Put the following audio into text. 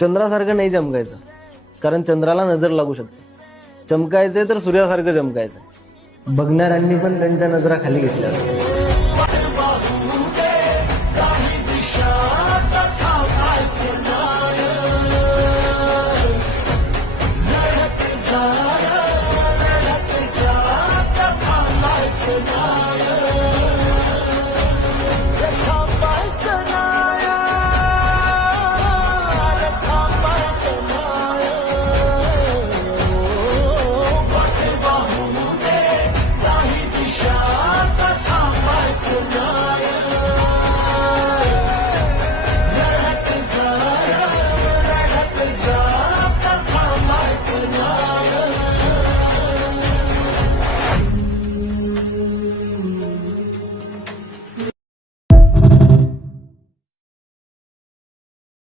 चंद्रासारखं नाही चमकायचं, कारण चंद्राला नजर लागू शकते. चमकायचंय तर सूर्यासारखं चमकायचं. बघणाऱ्यांनी पण त्यांच्या नजरा खाली घेतल्या.